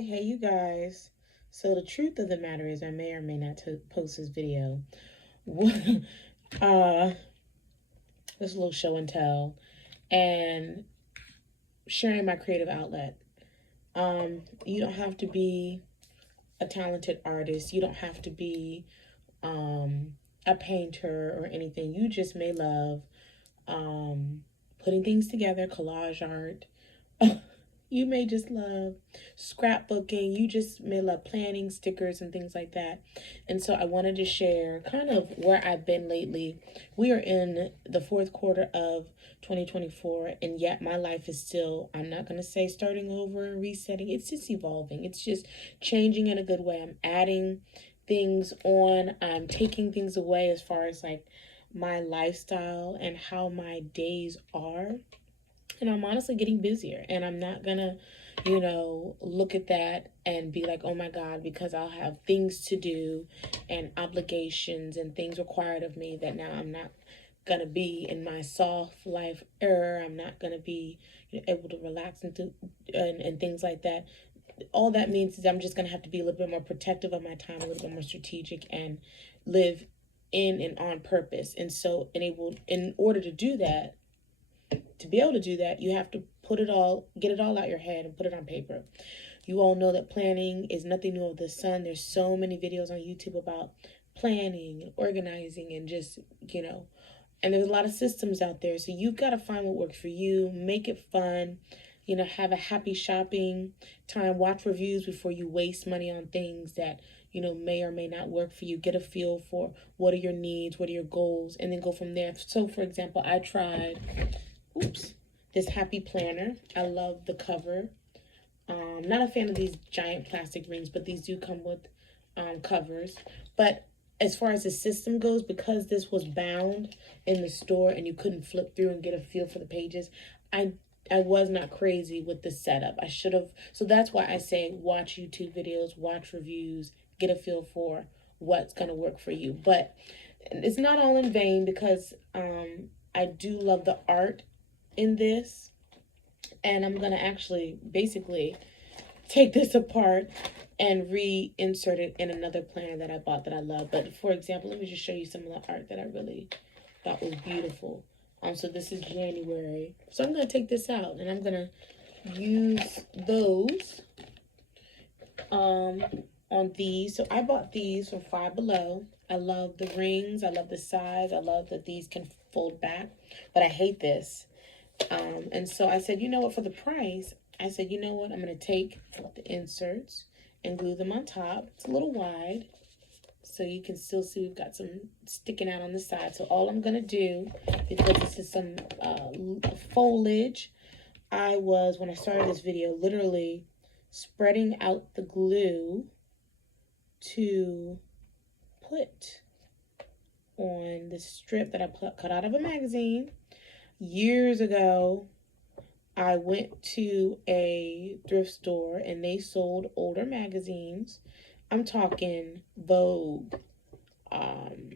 Hey you guys. So the truth of the matter is I may or may not post this video. uh this little show and tell and sharing my creative outlet. You don't have to be a talented artist. You don't have to be a painter or anything. You just may love putting things together, collage art. You may just love scrapbooking. You just may love planning, stickers, and things like that. And so I wanted to share kind of where I've been lately. We are in the fourth quarter of 2024, and yet my life is still, I'm not going to say starting over and resetting. It's just evolving. It's just changing in a good way. I'm adding things on, I'm taking things away as far as like my lifestyle and how my days are, and I'm honestly getting busier. And I'm not gonna, look at that and be like, oh my God, because I'll have things to do and obligations and things required of me that now I'm not gonna be in my soft life error. I'm not gonna be able to relax and things like that. All that means is I'm just gonna have to be a little bit more protective of my time, a little bit more strategic, and live in and on purpose. And so, in order to do that, to be able to do that, you have to get it all out your head and put it on paper. You all know that planning is nothing new under the sun. There's so many videos on YouTube about planning and organizing and just, and there's a lot of systems out there. So you've got to find what works for you, make it fun, have a happy shopping time, watch reviews before you waste money on things that, may or may not work for you. Get a feel for what are your needs, what are your goals, and then go from there. So, for example, I tried this happy planner. I love the cover. Not a fan of these giant plastic rings, but these do come with covers. But as far as the system goes, because this was bound in the store and you couldn't flip through and get a feel for the pages, I was not crazy with the setup. I should have. So that's why I say watch YouTube videos, watch reviews, get a feel for what's going to work for you. But it's not all in vain, because I do love the art in this, and I'm gonna actually basically take this apart and reinsert it in another planner that I bought that I love. But for example, let me just show you some of the art that I really thought was beautiful. So this is January, so I'm gonna take this out and I'm gonna use those on these. So I bought these from Five Below. I love the rings, I love the size, I love that these can fold back, but I hate this. And so I said, you know what, for the price, I said, you know what, I'm going to take the inserts and glue them on top. It's a little wide, so you can still see we've got some sticking out on the side. So all I'm going to do, because this is some foliage, when I started this video, literally spreading out the glue to put on the strip that I cut out of a magazine. Years ago, I went to a thrift store and they sold older magazines. I'm talking Vogue, Oprah,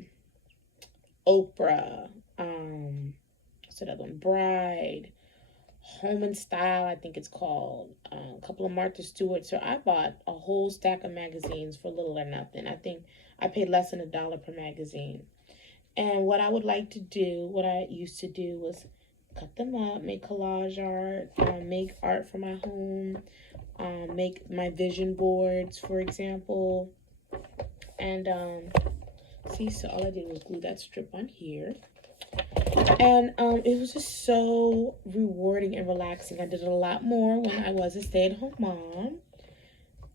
what's that other one? Bride, Home and Style, I think it's called, a couple of Martha Stewart. So I bought a whole stack of magazines for little or nothing. I think I paid less than $1 per magazine. And what I would like to do, what I used to do, was cut them up, make collage art, make art for my home, make my vision boards, for example. And see, so all I did was glue that strip on here. And it was just so rewarding and relaxing. I did it a lot more when I was a stay-at-home mom,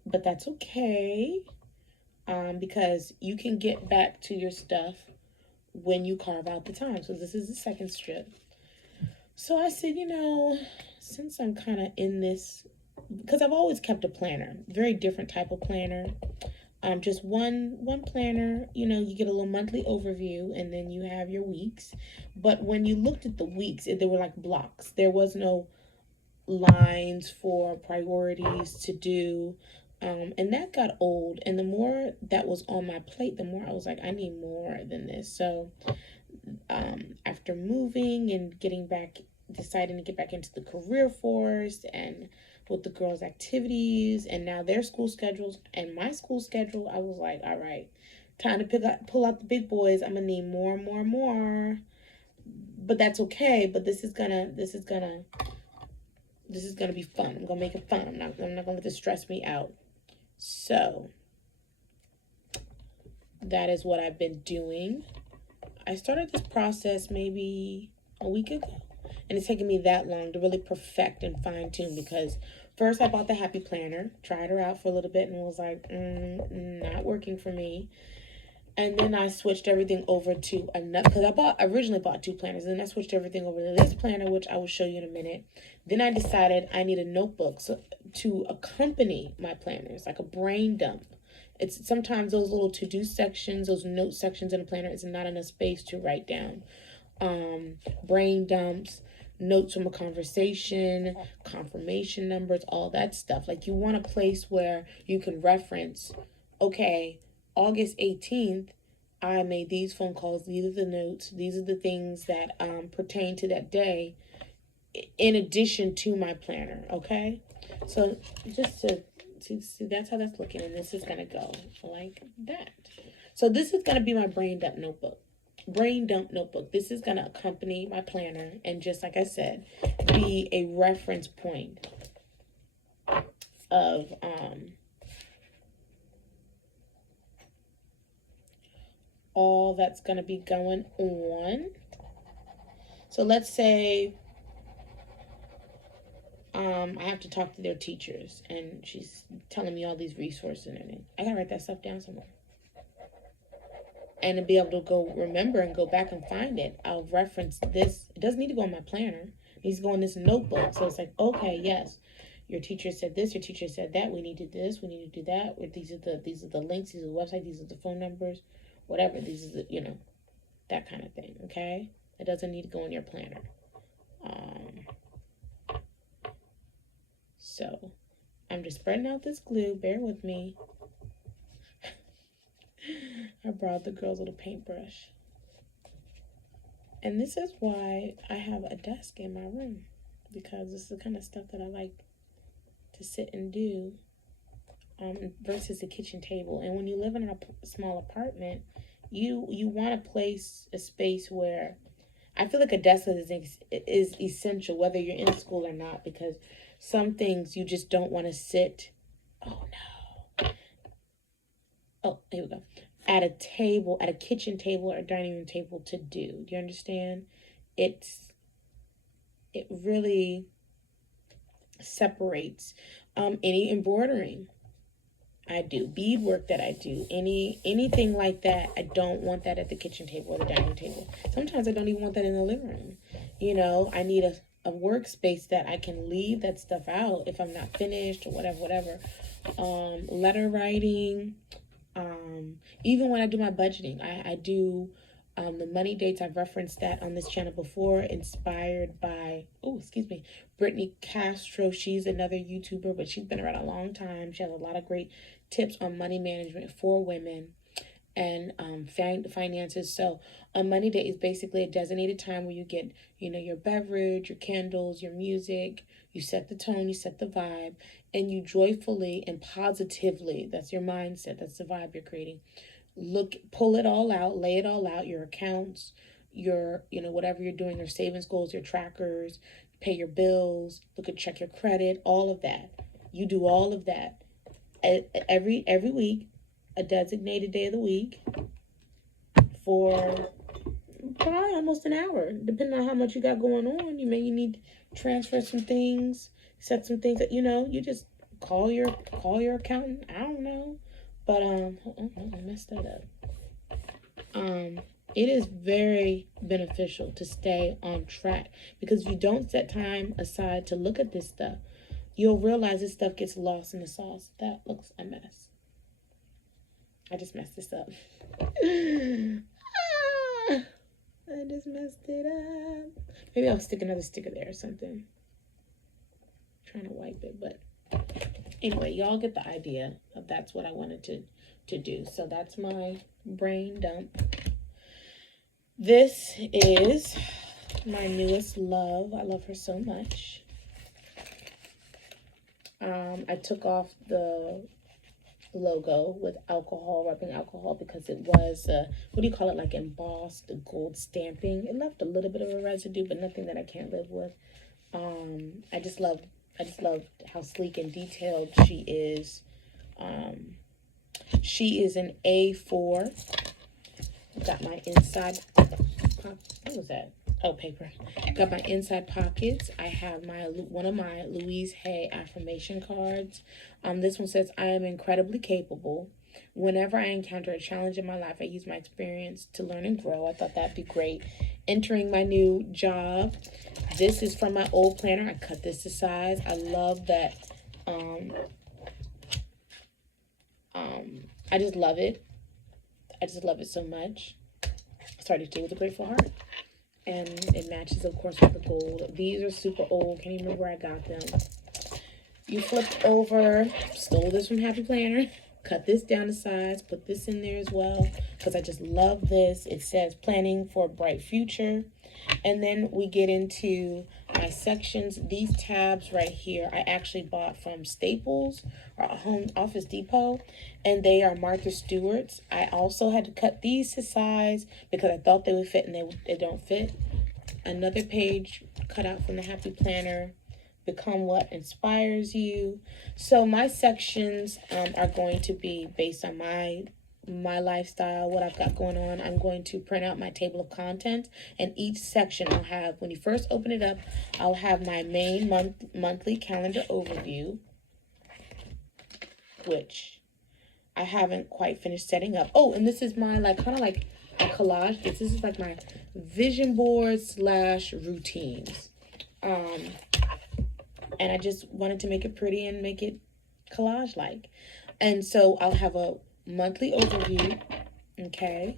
but that's okay, because you can get back to your stuff when you carve out the time. So this is the second strip. So I said, since I'm kind of in this, because I've always kept a planner, very different type of planner. Just one planner, you get a little monthly overview and then you have your weeks. But when you looked at the weeks, they were like blocks. There was no lines for priorities to do. And that got old. And the more that was on my plate, the more I was like, I need more than this. So after moving and deciding to get back into the career force and with the girls' activities and now their school schedules and my school schedule. I was like, all right, time to pull out the big boys. I'm gonna need more and more and more. But that's okay. But this is gonna be fun. I'm gonna make it fun. I'm not gonna let this stress me out. So that is what I've been doing. I started this process maybe a week ago, and it's taken me that long to really perfect and fine tune, because first I bought the Happy Planner, tried her out for a little bit, and was like, not working for me. And then I switched everything over to another, because I originally bought 2 planners, and then I switched everything over to this planner, which I will show you in a minute. Then I decided I need a notebook to accompany my planners, like a brain dump. It's sometimes those little to-do sections, those note sections in a planner is not enough space to write down. Brain dumps, notes from a conversation, confirmation numbers, all that stuff. Like, you want a place where you can reference, okay, August 18th, I made these phone calls. These are the notes. These are the things that pertain to that day in addition to my planner, okay? So just to see, that's how that's looking, and this is going to go like that. So this is going to be my brain dump notebook. This is going to accompany my planner and, just like I said, be a reference point of all that's going to be going on. So let's say I have to talk to their teachers, and she's telling me all these resources and everything. I gotta write that stuff down somewhere, and to be able to go remember and go back and find it. I'll reference this. It doesn't need to go in my planner. It needs to go in this notebook. So it's like, okay, yes, your teacher said this, your teacher said that. We need to do this. We need to do that. Or these are the links. These are the website. These are the phone numbers. Whatever. These are the, that kind of thing. Okay. It doesn't need to go in your planner. So I'm just spreading out this glue. Bear with me. I brought the girls with a paintbrush. And this is why I have a desk in my room, because this is the kind of stuff that I like to sit and do versus a kitchen table. And when you live in a small apartment, you want a space where I feel like a desk is essential, whether you're in school or not, because some things you just don't want to sit. Oh, no. Oh, here we go. At a table, at a kitchen table or a dining room table to do. Do you understand? It really separates any embroidering I do, beadwork that I do, anything like that. I don't want that at the kitchen table or the dining table. Sometimes I don't even want that in the living room. I need a workspace that I can leave that stuff out if I'm not finished or whatever. Letter writing, even when I do my budgeting, I do the money dates. I've referenced that on this channel before, inspired by, Brittany Castro. She's another YouTuber, but she's been around a long time. She has a lot of great tips on money management for women and finances. So a money date is basically a designated time where you get, your beverage, your candles, your music. You set the tone, you set the vibe, and you joyfully and positively, that's your mindset, that's the vibe you're creating. Pull it all out, lay it all out, your accounts, your, whatever you're doing, your savings goals, your trackers, pay your bills, check your credit, all of that. You do all of that every week, a designated day of the week for probably almost an hour, depending on how much you got going on. You need to transfer some things, set some things that, you just call your accountant. I don't know. But, I messed that up. It is very beneficial to stay on track, because if you don't set time aside to look at this stuff, you'll realize this stuff gets lost in the sauce. That looks a mess. I just messed this up. I just messed it up. Maybe I'll stick another sticker there or something. I'm trying to wipe it, but anyway, y'all get the idea of that's what I wanted to do. So that's my brain dump. This is my newest love. I love her so much. I took off the logo with alcohol, rubbing alcohol, because it was what do you call it, like embossed gold stamping. It left a little bit of a residue, but nothing that I can't live with. I just love how sleek and detailed she is. She is an A4. Got my inside what was that? Oh, paper. Got my inside pockets. I have one of my Louise Hay affirmation cards. This one says, I am incredibly capable. Whenever I encounter a challenge in my life, I use my experience to learn and grow. I thought that'd be great. Entering my new job. This is from my old planner. I cut this to size. I love that. I just love it. I just love it so much. I started to with a grateful heart. And it matches, of course, with the gold. These are super old. Can't even remember where I got them. You flipped over, stole this from Happy Planner, cut this down to size, put this in there as well, because I just love this. It says planning for a bright future. And then we get into my sections. These tabs right here, I actually bought from Staples or Home Office Depot, and they are Martha Stewart's. I also had to cut these to size because I thought they would fit, and they don't fit. Another page cut out from the Happy Planner. Become what inspires you. So my sections are going to be based on my lifestyle, what I've got going on. I'm going to print out my table of contents, and each section I'll have, when you first open it up, I'll have my main monthly calendar overview, which I haven't quite finished setting up. Oh, and this is my kind of like a collage. This is like my vision board / routines. And I just wanted to make it pretty and make it collage-like. And so I'll have a monthly overview, okay?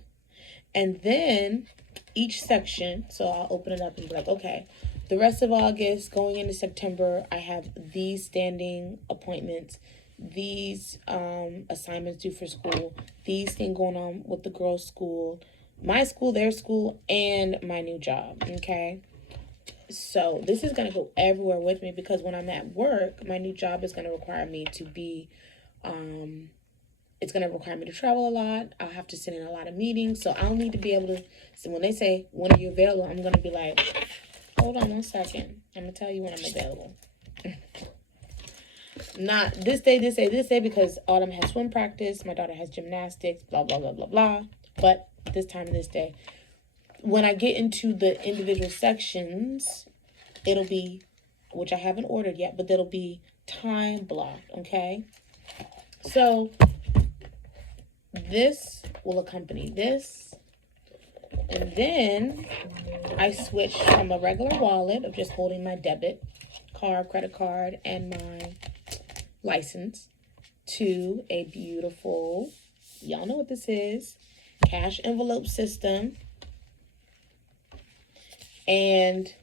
And then each section, so I'll open it up and be like, okay, the rest of August, going into September, I have these standing appointments, these assignments due for school, these things going on with the girls' school, my school, their school, and my new job, okay? So this is going to go everywhere with me, because when I'm at work, my new job is going to require me to be, it's going to require me to travel a lot. I'll have to sit in a lot of meetings. So I'll need to be able to, so when they say, when are you available? I'm going to be like, hold on 1 second. I'm going to tell you when I'm available. Not this day, because Autumn has swim practice. My daughter has gymnastics, blah, blah, blah, blah, blah. But this time and this day. When I get into the individual sections, it'll be, which I haven't ordered yet, but that'll be time blocked, okay? So this will accompany this. And then I switched from a regular wallet of just holding my debit card, credit card, and my license to a beautiful, y'all know what this is, cash envelope system. And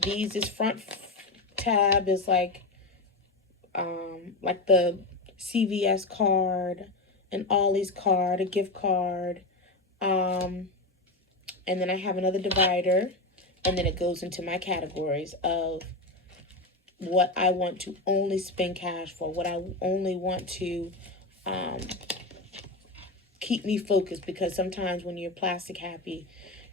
this front tab is like the CVS card, an Ollie's card, a gift card. And then I have another divider, and then it goes into my categories of what I want to only spend cash for, what I only want to keep me focused, because sometimes when you're plastic happy,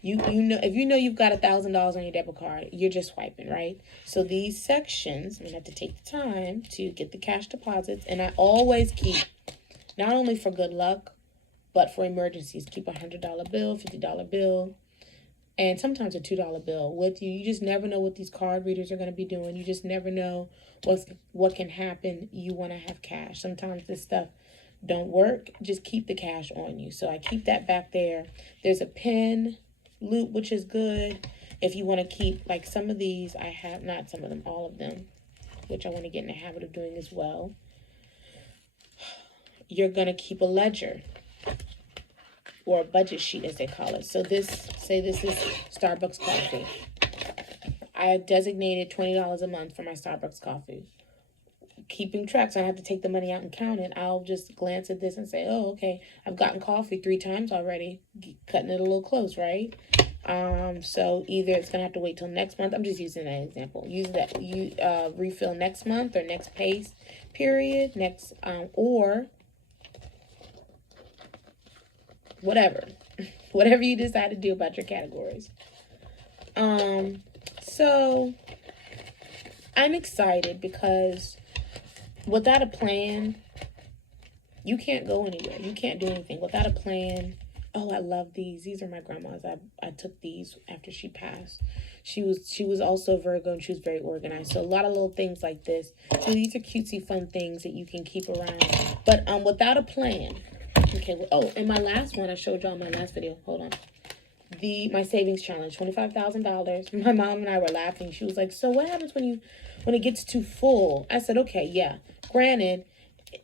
you know, if you know you've got $1,000 on your debit card, you're just swiping, right? So these sections, I'm gonna have to take the time to get the cash deposits, and I always keep, not only for good luck, but for emergencies, keep a $100 bill, $50 bill, and sometimes a $2 bill with you. You just never know what these card readers are gonna be doing. You just never know what can happen. You wanna have cash. Sometimes this stuff don't work. Just keep the cash on you. So I keep that back there. There's a pen loop, which is good if you want to keep, like some of these I have, not some of them, all of them, which I want to get in the habit of doing as well. You're going to keep a ledger or a budget sheet, as they call it. So this is Starbucks coffee. I have designated $20 a month for my Starbucks coffee. Keeping track, so I have to take the money out and count it. I'll just glance at this and say, oh, okay, I've gotten coffee 3 times already, cutting it a little close, right? So either it's gonna have to wait till next month. I'm just using that example. Use that you refill next month or next pay period, next or whatever. Whatever you decide to do about your categories. So I'm excited because without a plan, you can't go anywhere. You can't do anything without a plan. Oh, I love these. These are my grandma's. I took these after she passed. She was also Virgo, and she was very organized. So a lot of little things like this. So these are cutesy fun things that you can keep around. But without a plan. Okay, well, oh, and my last one I showed y'all in my last video. Hold on. My savings challenge, $25,000. My mom and I were laughing. She was like, "So what happens when it gets too full?" I said, "Okay, yeah. Granted,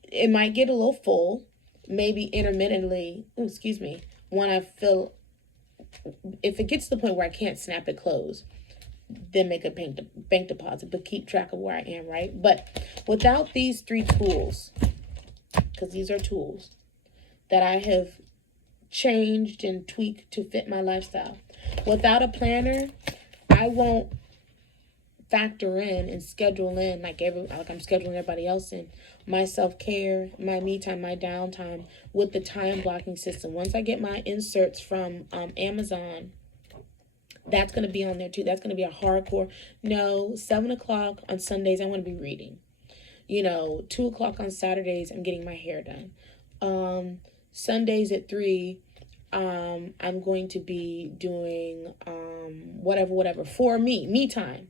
it might get a little full, maybe intermittently. Excuse me. When I feel, if it gets to the point where I can't snap it closed, then make a bank deposit, but keep track of where I am, right? But without these 3 tools, because these are tools that I have changed and tweaked to fit my lifestyle. Without a planner, I won't factor in and schedule in like I'm scheduling everybody else in my self-care, my me time, my downtime with the time blocking system. Once I get my inserts from Amazon, that's going to be on there too. That's going to be a hardcore. No, 7 o'clock on Sundays, I want to be reading. 2 o'clock on Saturdays, I'm getting my hair done. Sundays at 3, I'm going to be doing whatever for me time.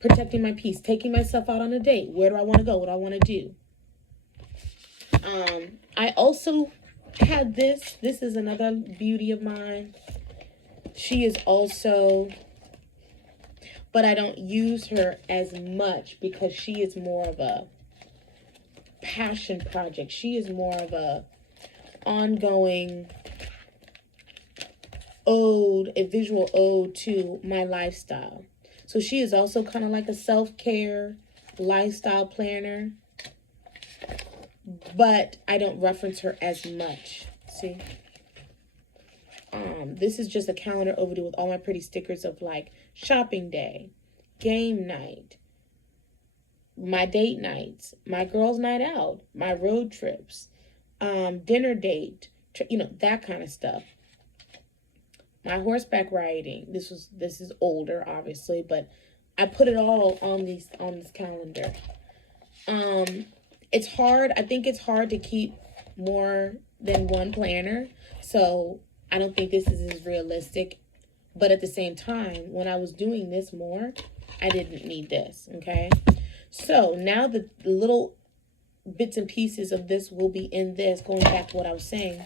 Protecting my peace, taking myself out on a date. Where do I want to go? What do I want to do? I also had this. This is another beauty of mine. She is also, but I don't use her as much because she is more of a passion project. She is more of a ongoing a visual ode to my lifestyle. So she is also kind of like a self-care lifestyle planner, but I don't reference her as much. See? This is just a calendar overview with all my pretty stickers of like shopping day, game night, my date nights, my girls' night out, my road trips, dinner date, that kind of stuff. My horseback riding. This is older, obviously, but I put it all on this calendar. It's hard. I think it's hard to keep more than one planner, so I don't think this is as realistic. But at the same time, when I was doing this more, I didn't need this. Okay, so now the little bits and pieces of this will be in this. Going back to what I was saying,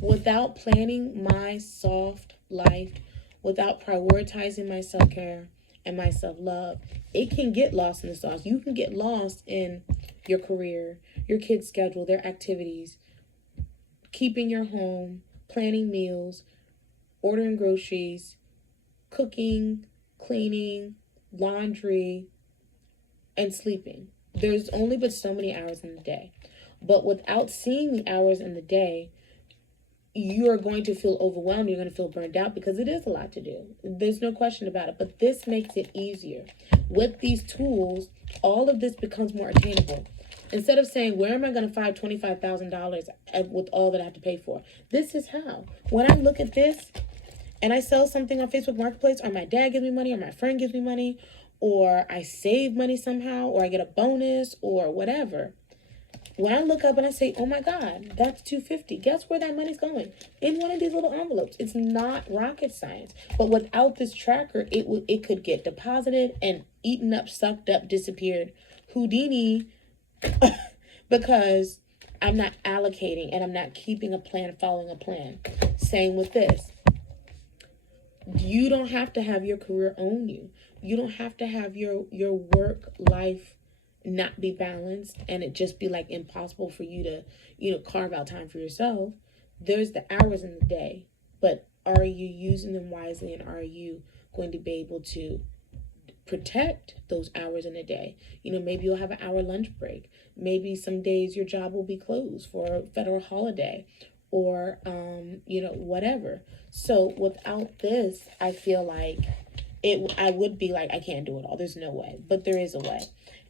without planning my soft life, without prioritizing my self-care and my self-love, it can get lost in the sauce. You can get lost in your career, your kids' schedule, their activities, keeping your home, planning meals, ordering groceries, cooking, cleaning, laundry, and sleeping. There's only but so many hours in the day. But without seeing the hours in the day, you're going to feel overwhelmed. You're going to feel burned out because it is a lot to do. There's no question about it. But this makes it easier. With these tools, all of this becomes more attainable. Instead of saying, where am I going to find $25,000 with all that I have to pay for? This is how. When I look at this and I sell something on Facebook Marketplace, or my dad gives me money, or my friend gives me money, or I save money somehow, or I get a bonus, or whatever. When I look up and I say, oh my God, that's $250. Guess where that money's going? In one of these little envelopes. It's not rocket science. But without this tracker, it could get deposited and eaten up, sucked up, disappeared. Houdini, because I'm not allocating and I'm not keeping a plan, following a plan. Same with this. You don't have to have your career own you. You don't have to have your work life not be balanced and it just be like impossible for you to carve out time for yourself. There's the hours in the day, but are you using them wisely, and are you going to be able to protect those hours in a day? Maybe you'll have an hour lunch break. Maybe some days your job will be closed for a federal holiday, or whatever. So without this, I feel like I would be like, I can't do it all. There's no way, but there is a way.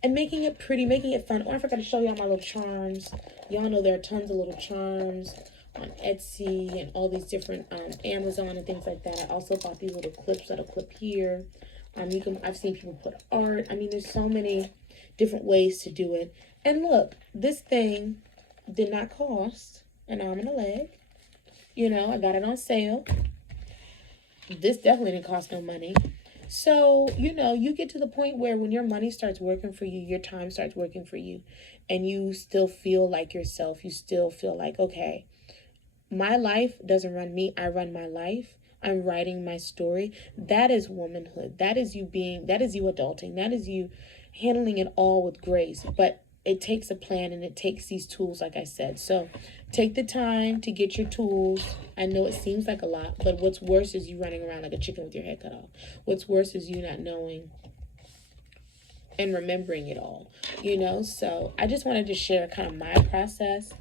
And making it pretty, making it fun. Oh, I forgot to show y'all my little charms. Y'all know there are tons of little charms on Etsy and all these different Amazon and things like that. I also bought these little clips that'll clip here. I've seen people put art. I mean, there's so many different ways to do it. And look, this thing did not cost an arm and a leg. I got it on sale. This definitely didn't cost no money. So, you get to the point where when your money starts working for you, your time starts working for you, and you still feel like yourself. You still feel like, okay, my life doesn't run me. I run my life. I'm writing my story. That is womanhood. That is you adulting. That is you handling it all with grace. But it takes a plan, and it takes these tools, like I said. So take the time to get your tools. I know it seems like a lot, but what's worse is you running around like a chicken with your head cut off. What's worse is you not knowing and remembering it all, So I just wanted to share kind of my process.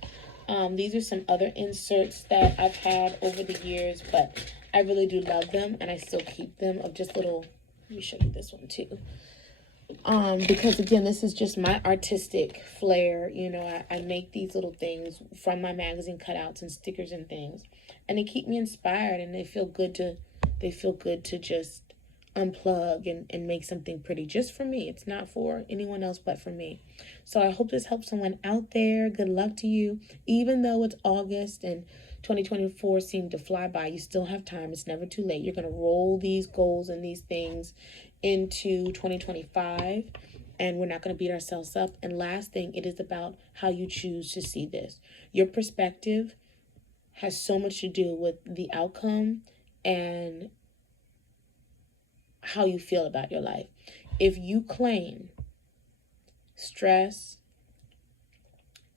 These are some other inserts that I've had over the years, but I really do love them, and I still keep them of just little. Let me show you this one too. Because again, this is just my artistic flair. I make these little things from my magazine cutouts and stickers and things, and they keep me inspired, and they feel good to just unplug and make something pretty just for me. It's not for anyone else but for me. So I hope this helps someone out there. Good luck to you. Even though it's August and 2024 seemed to fly by, you still have time. It's never too late. You're going to roll these goals and these things into 2025, and we're not going to beat ourselves up. And last thing, it is about how you choose to see this. Your perspective has so much to do with the outcome and how you feel about your life. If you claim stress,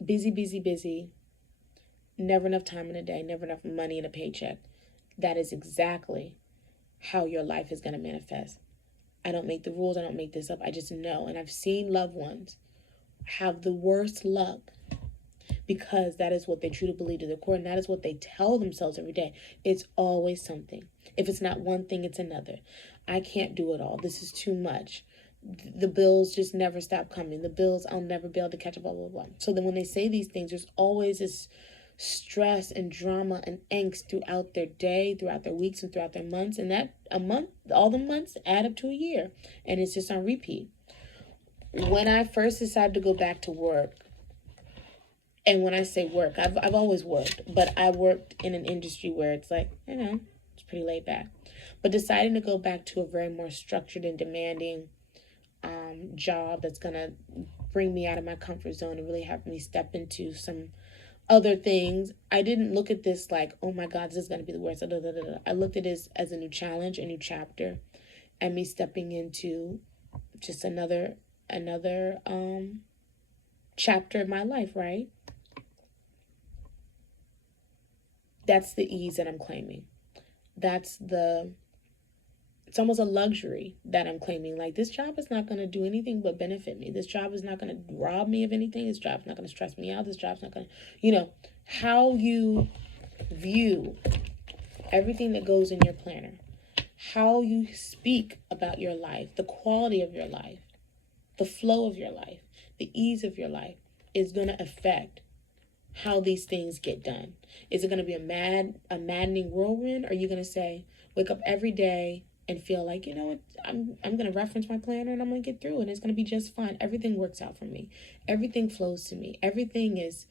busy, never enough time in a day, never enough money in a paycheck, that is exactly how your life is going to manifest. I don't make the rules. I don't make this up. I just know. And I've seen loved ones have the worst luck because that is what they truly believe to their core, and that is what they tell themselves every day. It's always something. If it's not one thing, it's another. I can't do it all. This is too much. The bills just never stop coming. The bills, I'll never be able to catch up, blah, blah, blah. So then when they say these things, there's always this stress and drama and angst throughout their day, throughout their weeks, and throughout their months. And that all the months add up to a year. And it's just on repeat. When I first decided to go back to work, and when I say work, I've always worked, but I worked in an industry where it's like, it's pretty laid back. But deciding to go back to a very more structured and demanding job that's going to bring me out of my comfort zone and really have me step into some other things, I didn't look at this like, oh my God, this is going to be the worst. I looked at it as a new challenge, a new chapter, and me stepping into just another chapter of my life, right? That's the ease that I'm claiming. It's almost a luxury that I'm claiming. Like, this job is not going to do anything but benefit me. This job is not going to rob me of anything. This job's not going to stress me out. This job's not going to, how you view everything that goes in your planner, how you speak about your life, the quality of your life, the flow of your life, the ease of your life is going to affect how these things get done. Is it going to be a maddening whirlwind? Or are you going to say, wake up every day and feel like, I'm going to reference my planner and I'm going to get through it. And it's going to be just fine. Everything works out for me. Everything flows to me. Everything is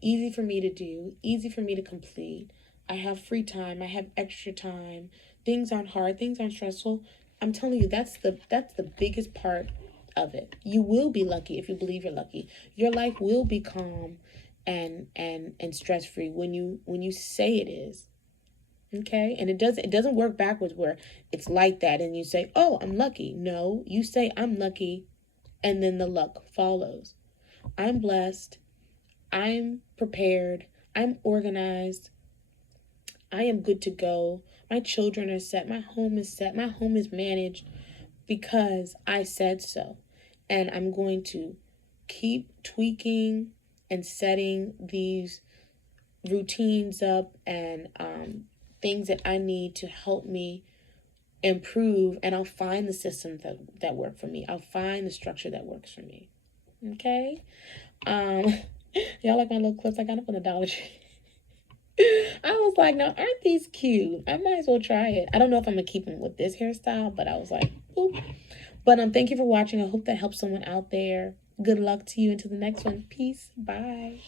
easy for me to do, easy for me to complete. I have free time. I have extra time. Things aren't hard. Things aren't stressful. I'm telling you, that's the biggest part of it. You will be lucky if you believe you're lucky. Your life will be calm and stress-free when you say it is. Okay? And it doesn't work backwards where it's like that and you say, "Oh, I'm lucky." No, you say I'm lucky and then the luck follows. I'm blessed. I'm prepared. I'm organized. I am good to go. My children are set. My home is set. My home is managed because I said so. And I'm going to keep tweaking and setting these routines up and things that I need to help me improve, and I'll find the systems that work for me. I'll find the structure that works for me. Okay? Um, y'all like my little clips I got up on the Dollar Tree? I was like, now aren't these cute? I might as well try it. I don't know if I'm gonna keep them with this hairstyle, but I was like, oop. But thank you for watching. I hope that helps someone out there. Good luck to you until the next one. Peace. Bye.